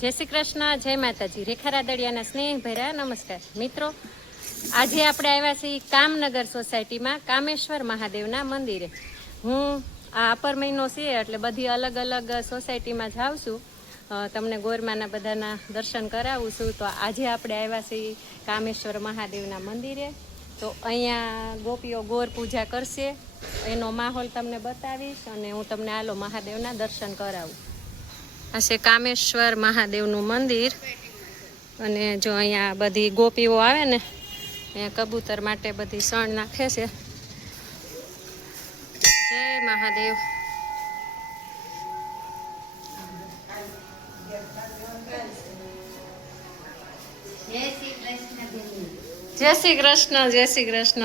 जय श्री कृष्ण, जय माताजी। रेखा रादड़ियाना स्नेह भर्या नमस्कार मित्रों। आज આપણે આવ્યા છીએ કામનગર સોસાયટીમાં કામેશ્વર મહાદેવના મંદિરે। હું આ અપર મહિનો છે એટલે બધી અલગ અલગ સોસાયટીમાં જાઉં છું, તમને ગોરમાના બધાના દર્શન કરાવું છું। તો આજે આપણે આવ્યા છીએ કામેશ્વર મહાદેવના મંદિરે। તો અહીંયા ગોપીઓ ગોર પૂજા કરશે, એનો માહોલ તમને બતાવીશ અને હું તમને આલો મહાદેવના દર્શન કરાવું। આ છે કામેશ્વર મહાદેવનું મંદિર અને જો અહીંયા બધી ગોપીઓ આવે ને, અહીંયા કબૂતર માટે બધી સણ નાખે છે। જય મહાદેવ। जय श्री कृष्ण, जय श्री कृष्ण।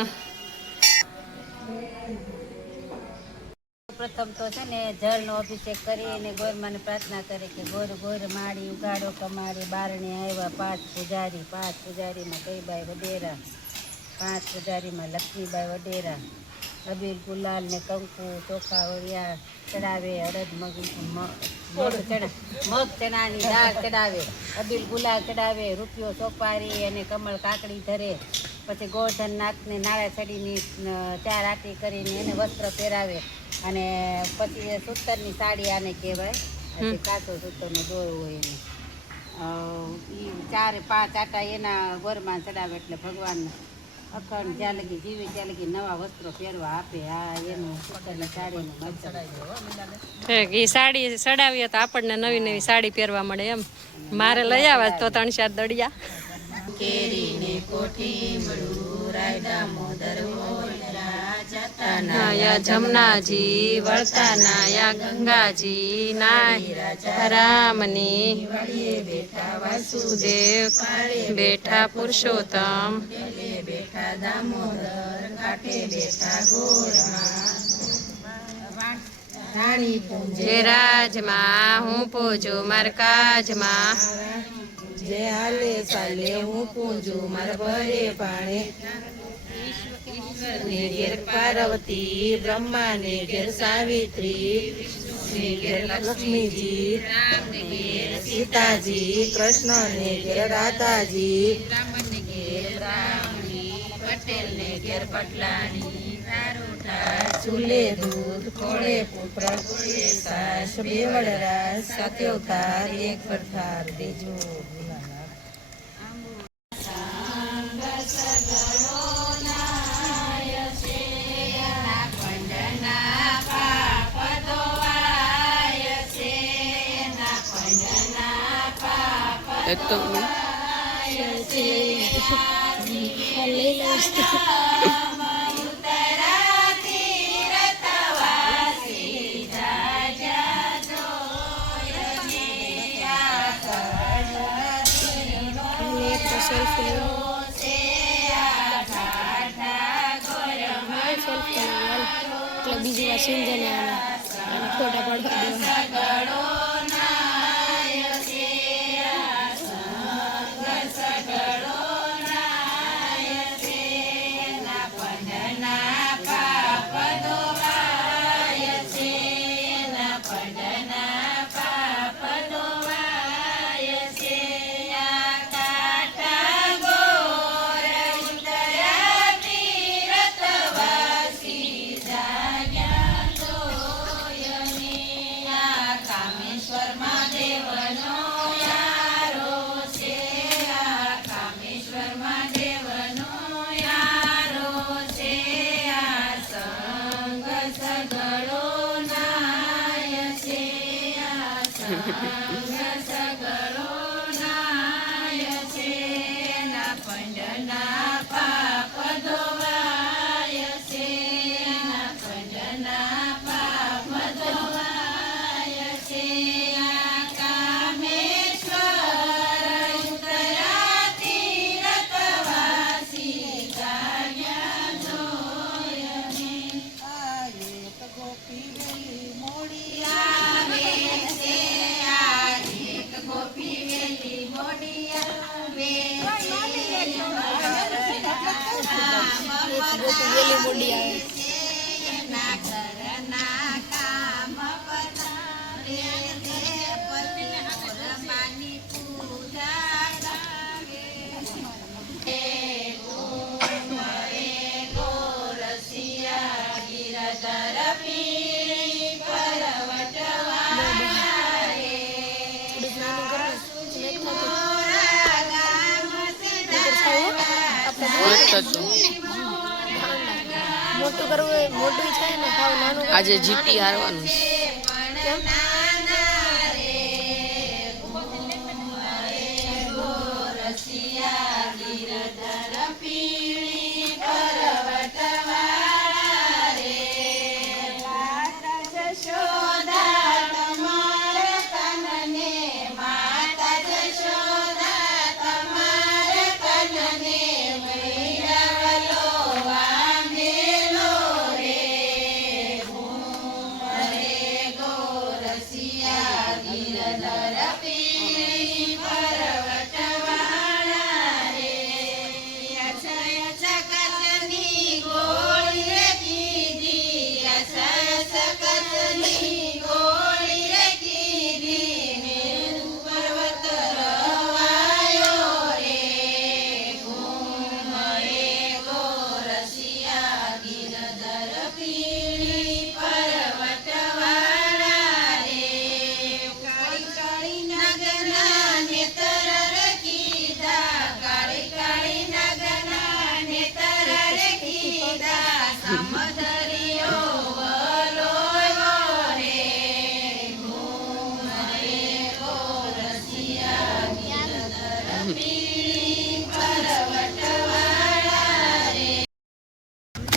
प्रथम तो है ने जल नो अभिषेक करी गोरमाने प्रार्थना करे कि गोर गोर माड़ी उगाड़ो कमाड़ी बारणे आव्या पांच पुजारी में कई बाई वडेरा, पांच पुजारी में लक्ष्मीबाई वडेरा। अबीर गुलाल ने कंकु चोखा ओरिया चढ़ावे, अड़द मग चना दाळ चढ़ावे, अबीर गुलाल चढ़ावे, रुपयो सोपारी अने कमल काकड़ी धरे, पछी गोवर्धन नाथ ने नाळा छड़ीनी चार आटी करीने एने वस्त्र पहेरावे અને પછી સૂતરની સાડી આને કહેવાય, કાચો સૂતરનો દોરો હોય એને એ 4-5 આટા એના ગોરમાં ચડાવે એટલે ભગવાન અખંડ જ્યાં લગી જીવે ત્યાં લગી નવા વસ્ત્રો પહેરવા આપે। આ એનું સૂતરની સાડીનું એ સાડી ચડાવીએ તો આપણને નવી નવી સાડી પહેરવા મળે એમ। મારે લઈ આવા તો 3-4 દડિયા કેરીને કોઠી મળું રાયડા મોદર नाया जमुना जी वर्ता नाया गंगा जी नाय रामनी बेटा वासुदेव बेटा पुरुषोत्तम बेटा दामोदर काटे बेटा गोरमा रानी जे राज मां हूँ पूजू मरकाज मां जे हाले साले हूँ पूजू मर भरे पाणे ने घेर पार्वती, ब्रह्मा ने घेर सावित्री, ने घेर लक्ष्मी जी, राम ने घेर सीता जी, कृष्ण ने घेर राधा जी, ब्राह्मण ने घेर ब्राह्मणी, पटेल ने घेर पटलानी, रारूठा चूल्हे दूध खोड़े पुत्र खोड़े सास बेवड़ रास सत्योतार एक प्रथार बीजो तो बीजी વાર સિંધને ફોટા પાડવા દેવા। વેલી મોડી આવે હતું? મોટું કરવું એ મોટું છે ને સાવ નાનું કરવું આજે એ નાનું. જીટી હારવાનું છે. કેમ?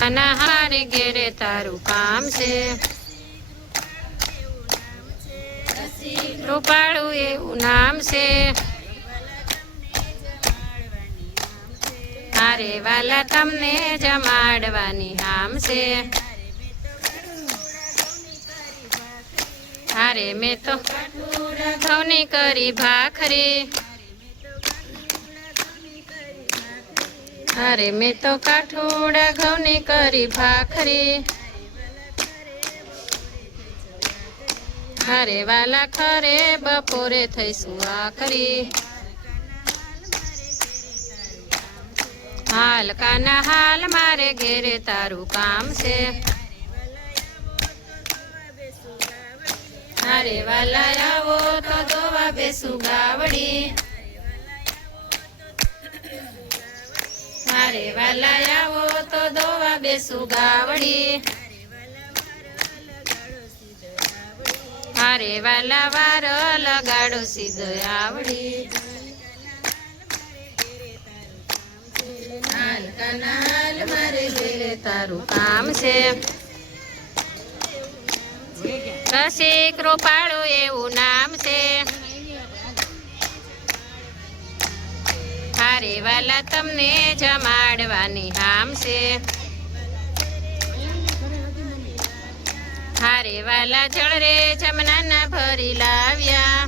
આના હારે ઘેરે તારું કામ છે, રૂપાળું એવું નામ છે, હારે વાલા તમને જમાડવાની હામ છે, હારે મેં તો ઘઉંની કરી ભાખરી, હારે મેં તો કાઠુડા ઘઉંની કરી ભાખરી, હારે વાલા ખરે બપોરે થઈશું આખરી, હાલ કાના હાલ મારે ઘેરે તારું કામ છે, હારે વાલા આવો તો દોવા બેસું ગાવડી, હારે વાલા આવો તો દોવા બેસું ગાવડી, હારે વાલા વાર લગાડો સીધો આવડી, હાલ કાના હાલ મારે ઘેરે તારું કામ છે, રસિક રૂપાળું એવું નામ છે, હારે વાલા તમને જમાડવાની હામ છે, હારે વાલા જળ રે જમનાના ભરી લાવ્યા,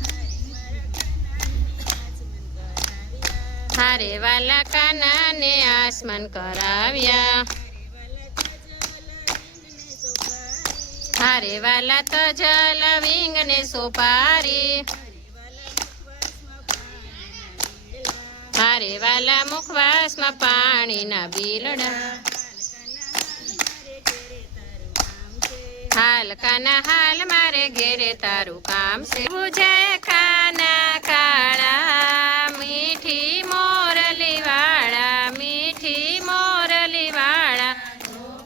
હારે વાલા કાનાને આસમાન કરાવ્યા, હારે વાલા તજલ વિંગને સોપારી, હારે વાલા મુખવાસમાં પાણીના બીલડા, હાલ કાના હાલ મારે ઘેરે તારું કામ છે, જય કાના કાળા મીઠી મોરલી વાળા, મીઠી મોરલી વાળા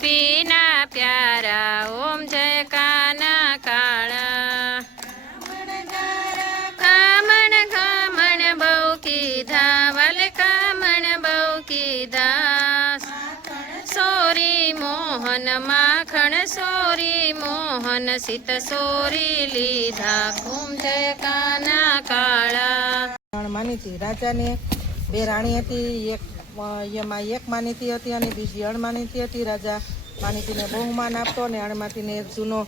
પીના પ્યારા, ઓમ જય કાના કાળા, કામણ કામણ બહુ કીધા વાલે કામણ બહુ કીધા, સોરી મોહન માખણ સોરી મોહન સીત સોરી લીધા, ઓમ જય કાના કાળા. માનીતી રાજાને બે રાણી હતી, એમાં એક માનીતી હતી અને બીજી અણમાનીતી હતી. રાજા માનીતીને બહુ માન આપતો અને અણમાતીને એક જૂનો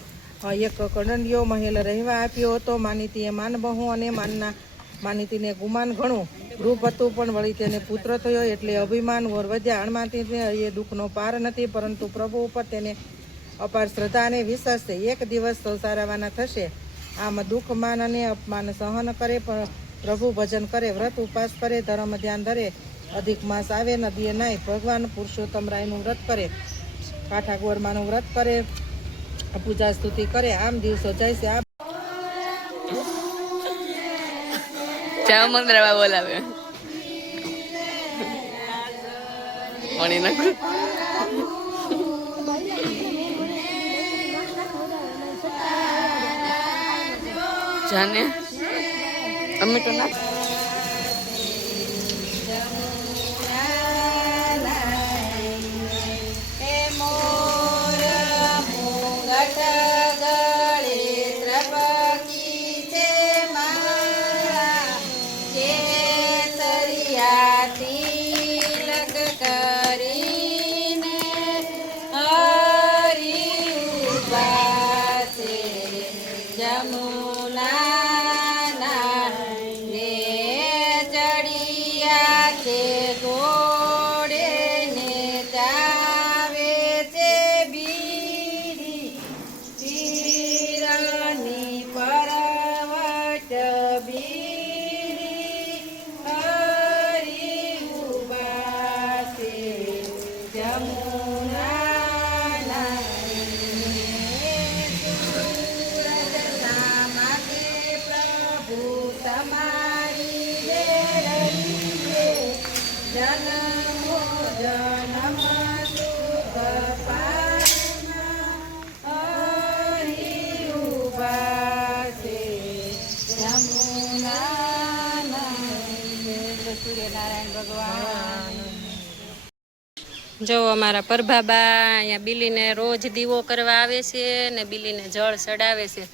એક કડંડિયો મહેલ રહેવા આપ્યો હતો. માનીતીએ માન બહુ અને માનીતીને ગુમાન ઘણું રૂપ હતું, પણ વળી તેને પુત્ર થયો એટલે અભિમાન ઓર વધ્યા. અણમાતીને એ દુઃખનો પાર નથી, પરંતુ પ્રભુ ઉપર તેને અપાર શ્રદ્ધા અને વિશ્વાસ છે. એક દિવસ સંસારવાના થશે. આમ દુઃખ માન અને અપમાન સહન કરે, પણ પ્રભુ ભજન કરે, વ્રત ઉપવાસ કરે, ધર્મ ધ્યાન ધરે, અધિક માસ આવે નદીએ નાય, ભગવાન પુરુષોત્તમ રાયનું વ્રત કરે, કાઠા ગોરમાનું વ્રત કરે, પૂજા સ્તુતિ કરે. આમ દિવસો જાય છે. ચાવ મંત્રવા બોલાવે. પાણી નાખું જાને અમે તો નાખ સૂર્યનારાયણ ભગવાન જો અમારા પરભાબા અહીંયા બિલીને રોજ દીવો કરવા આવે છે ને બિલીને જળ ચડાવે છે.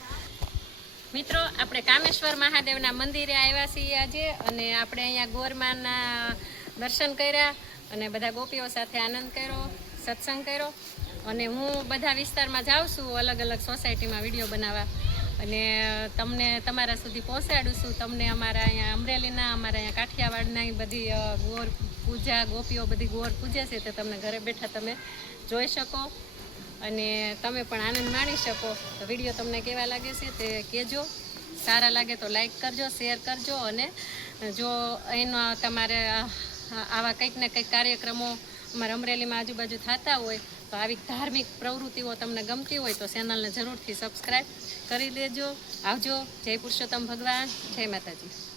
મિત્રો આપણે કામેશ્વર મહાદેવના મંદિરે આવ્યા છીએ આજે અને આપણે અહીંયા ગોરમાના દર્શન કર્યા અને બધા ગોપીઓ સાથે આનંદ કર્યો, સત્સંગ કર્યો અને હું બધા વિસ્તારમાં જાઉં છું અલગ અલગ સોસાયટીમાં વિડીયો બનાવવા અને તમને તમારા સુધી પહોંચાડું છું. તમને અમારા અહીંયા અમરેલીના અમારા અહીંયા કાઠિયાવાડના બધી ગોર પૂજા ગોપીઓ બધી ગોર પૂજે છે તે તમને ઘરે બેઠા તમે જોઈ શકો અને તમે પણ આનંદ માણી શકો. તો વિડીયો તમને કેવા લાગે છે તે કહેજો. સારા લાગે તો લાઈક કરજો, શેર કરજો અને જો એનો તમારે આવા કંઈક ને કંઈક કાર્યક્રમો અમારા અમરેલીમાં આજુબાજુ થતા હોય તો આવી ધાર્મિક પ્રવૃત્તિઓ તમને ગમતી હોય તો ચેનલને જરૂરથી સબસ્ક્રાઈબ કરી દેજો. આવજો. જય પુરુષોત્તમ ભગવાન, જય માતાજી.